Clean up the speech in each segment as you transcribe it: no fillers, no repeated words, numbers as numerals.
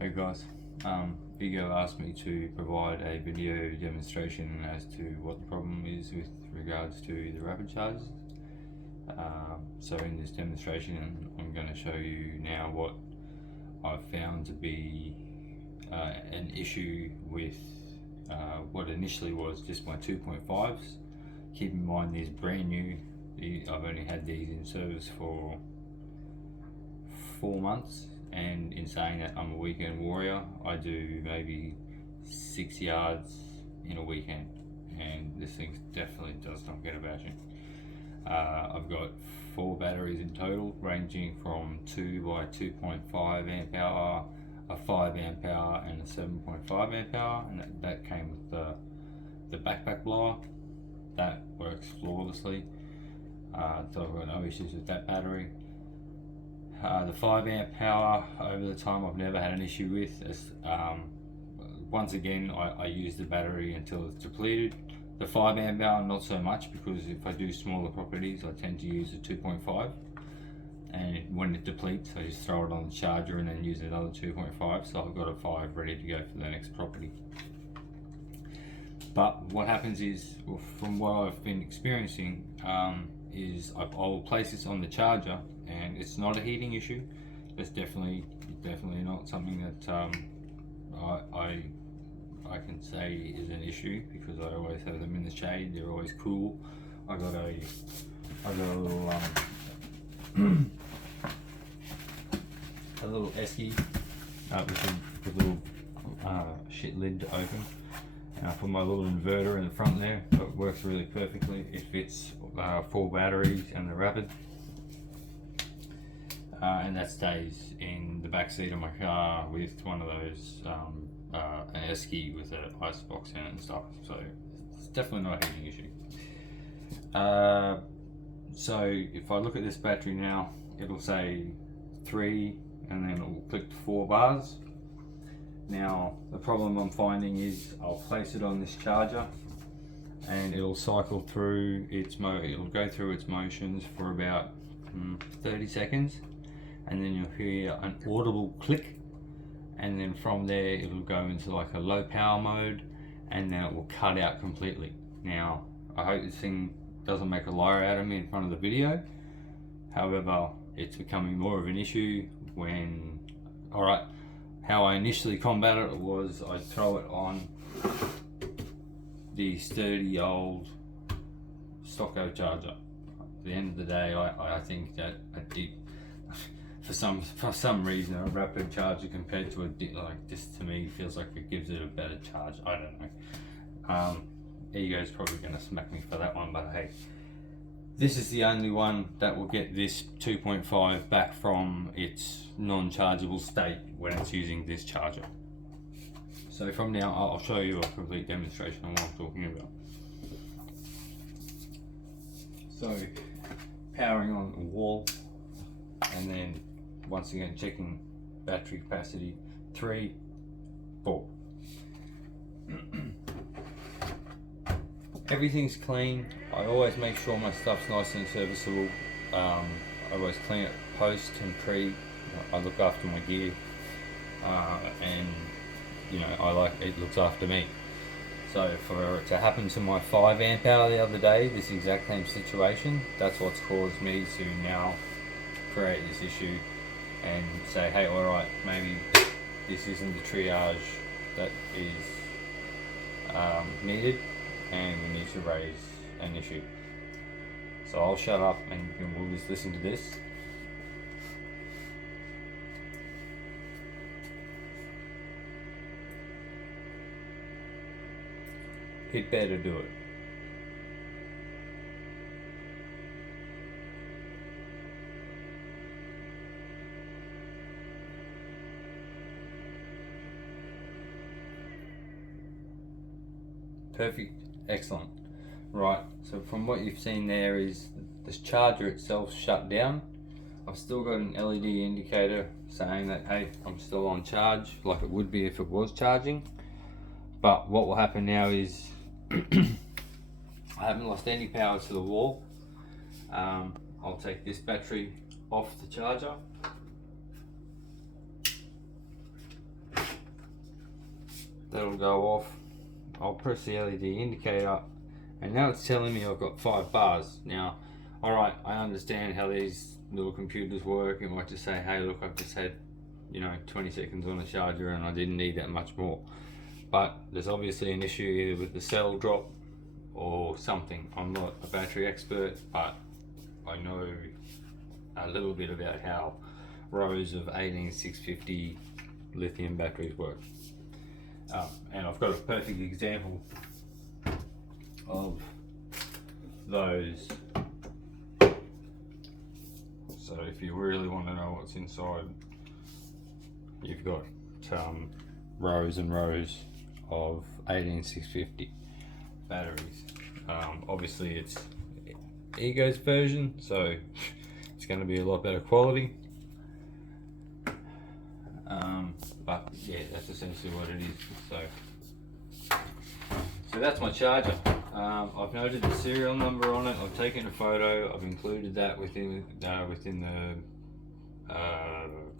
Hey guys, Vigo asked me to provide a video demonstration as to what the problem is with regards to the rapid charges. So in this demonstration I'm going to show you now what I've found to be an issue with what initially was just my 2.5s. Keep in mind these brand new, I've only had these in service for 4 months. And in saying that, I'm a weekend warrior. I do maybe 6 yards in a weekend, and this thing definitely does not get a bashing. I've got 4 batteries in total, ranging from 2 by 2.5 amp hour, a 5 amp hour, and a 7.5 amp hour, and that came with the backpack blower. That works flawlessly, so I've got no issues with that battery. The 5 amp hour over the time I've never had an issue with. Once again, I use the battery until it's depleted. The 5 amp hour not so much, because if I do smaller properties I tend to use the 2.5, and when it depletes I just throw it on the charger and then use another 2.5, so I've got a 5 ready to go for the next property. But what happens is, well, from what I've been experiencing, is I will place this on the charger, and it's not a heating issue. It's definitely not something that I can say is an issue, because I always have them in the shade. They're always cool. I got a little a little esky with a little shit lid to open. And I put my little inverter in the front there, so it works really perfectly. It fits 4 batteries and the rapid. And that stays in the back seat of my car with one of those an esky with an ice box in it and stuff. So it's definitely not a heating issue. So if I look at this battery now, it'll say 3, and then it'll click to 4 bars. Now the problem I'm finding is I'll place it on this charger, and it'll cycle through it'll go through its motions for about 30 seconds. And then you'll hear an audible click, and then from there it'll go into like a low power mode, and then it will cut out completely. Now I hope this thing doesn't make a liar out of me in front of the video. However, it's becoming more of an issue when, alright, how I initially combat it was I'd throw it on the sturdy old Stocko charger. At the end of the day, I think that a deep, for some reason, a rapid charger compared to like this, to me feels like it gives it a better charge. I don't know. Ego's probably going to smack me for that one, but hey, this is the only one that will get this 2.5 back from its non-chargeable state when it's using this charger. So from now I'll show you a complete demonstration on what I'm talking about. So powering on the wall, and then once again checking battery capacity 3, 4. Everything's clean. I always make sure my stuff's nice and serviceable. I always clean it post and pre. I look after my gear, and I like it looks after me. So for it to happen to my 5 amp hour the other day, this exact same situation, that's what's caused me to now create this issue and say, hey, alright, maybe this isn't the triage that is needed, and we need to raise an issue. So I'll shut up and we'll just listen to this. It better do it. Perfect, excellent. Right, so from what you've seen there is this charger itself shut down. I've still got an LED indicator saying that, hey, I'm still on charge, like it would be if it was charging. But what will happen now is I haven't lost any power to the wall. I'll take this battery off the charger. that'll go off. I'll press the LED indicator, and now it's telling me I've got 5 bars. Now, alright, I understand how these little computers work. It might just say, hey look, I've just had 20 seconds on the charger and I didn't need that much more. But there's obviously an issue either with the cell drop or something. I'm not a battery expert, but I know a little bit about how rows of 18650 lithium batteries work. And I've got a perfect example of those. So if you really want to know what's inside, you've got rows and rows of 18650 batteries. Obviously it's Ego's version, so it's going to be a lot better quality. But yeah, that's essentially what it is. So that's my charger. I've noted the serial number on it. I've taken a photo. I've included that within the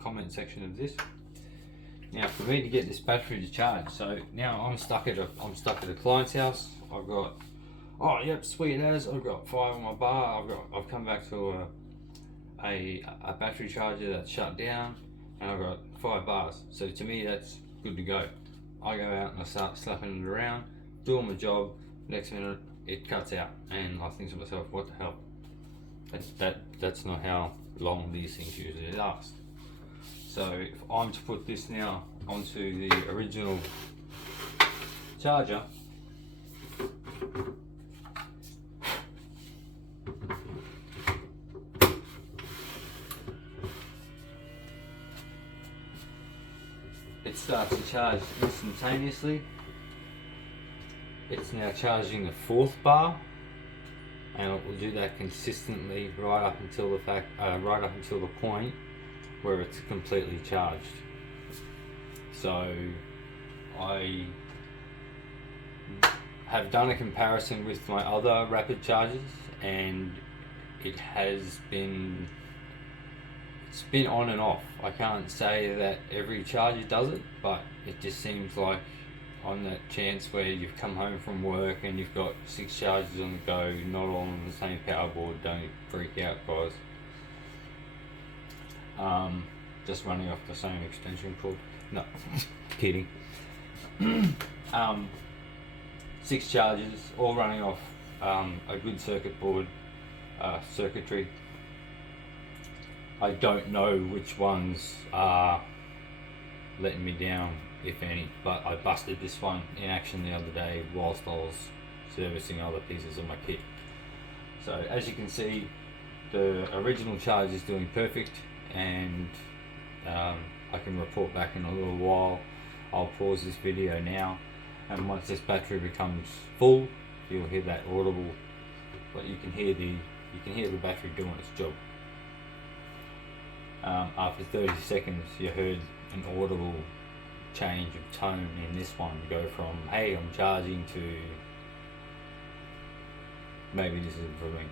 comment section of this. Now, for me to get this battery to charge, so now I'm stuck at a client's house. I've got, oh yep, sweet as, I've got 5 on my bar. I've come back to a battery charger that's shut down, and I've got 5 bars. So to me, that's good to go. I go out and I start slapping it around, doing my job. Next minute, it cuts out, and I think to myself, what the hell? That's not how long these things usually last. So if I'm to put this now onto the original charger, it starts to charge instantaneously. It's now charging the 4th bar, and it will do that consistently right up until the point where it's completely charged. So I have done a comparison with my other rapid chargers, and it's been on and off. I can't say that every charger does it, but it just seems like on that chance where you've come home from work and you've got 6 chargers on the go, not all on the same power board, don't freak out guys. Just running off the same extension cord. No, kidding. 6 chargers, all running off a good circuit board, circuitry. I don't know which ones are letting me down, if any, but I busted this one in action the other day whilst I was servicing other pieces of my kit. So as you can see, the original charge is doing perfect, and I can report back in a little while. I'll pause this video now, and once this battery becomes full, you'll hear that audible, but you can hear the battery doing its job. After 30 seconds, you heard an audible change of tone in this one, go from hey I'm charging to maybe this isn't for me.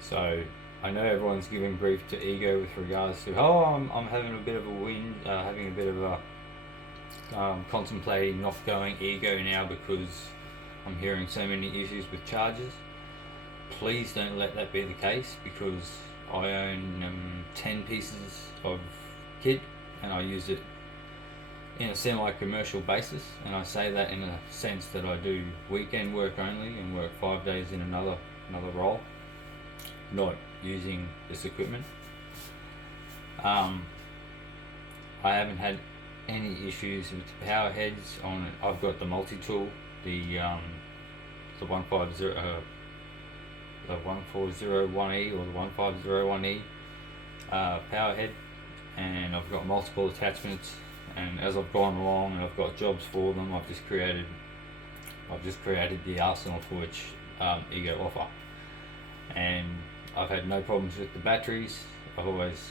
So I know everyone's giving grief to Ego with regards to I'm having a bit of a win, having a bit of a contemplating not going Ego now because I'm hearing so many issues with chargers. Please don't let that be the case, because I own 10 pieces of kit and I use it in a semi-commercial basis, and I say that in a sense that I do weekend work only and work 5 days in another role, not using this equipment. I haven't had any issues with the power heads on it. I've got the multi-tool, the 140, the 1401E or the 1501E power head, and I've got multiple attachments. And as I've gone along and I've got jobs for them, I've just created the arsenal for which Ego offer. And I've had no problems with the batteries. I've always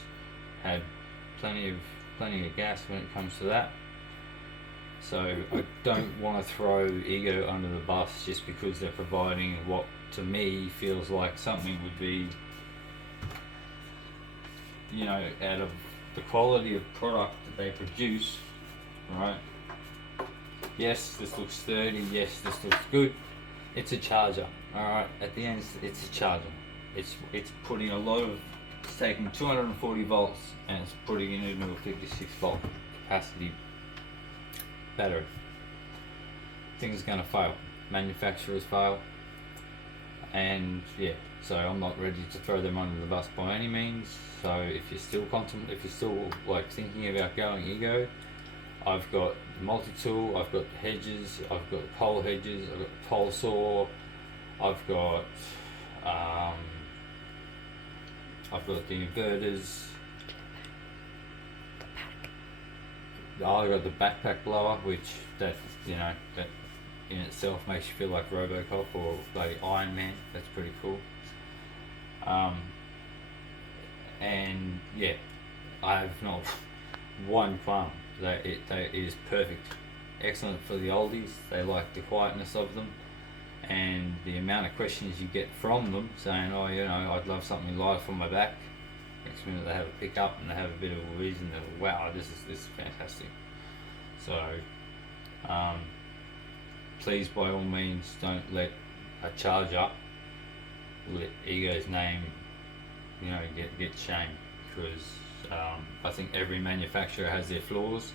had plenty of gas when it comes to that. So I don't want to throw Ego under the bus just because they're providing what to me feels like something would be, out of the quality of product that they produce, right? Yes, this looks sturdy. Yes, this looks good. It's a charger. All right. At the end, it's a charger. It's putting a lot of. It's taking 240 volts and it's putting it into a 56 volt capacity battery. Things are gonna fail. Manufacturers fail, and yeah. So I'm not ready to throw them under the bus by any means. So if you're still like thinking about going Ego, I've got the multi-tool, I've got the hedges, I've got the pole hedges, I've got the pole saw, I've got the inverters. I've got the backpack blower, which that in itself makes you feel like RoboCop or bloody Iron Man. That's pretty cool. And yeah, I have not one qualm. It is perfect, excellent for the oldies. They like the quietness of them, and the amount of questions you get from them saying, "Oh, I'd love something live for my back." Next minute they have a pickup and they have a bit of a reason that, wow, this is fantastic. So, please, by all means, don't let a charger, let Ego's name, get shamed, because I think every manufacturer has their flaws,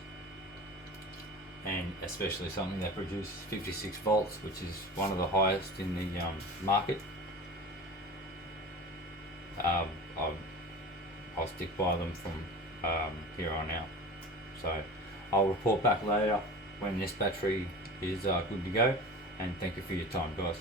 and especially something that produces 56 volts, which is one of the highest in the market. I'll stick by them from here on out. So I'll report back later when this battery is good to go, and thank you for your time, guys.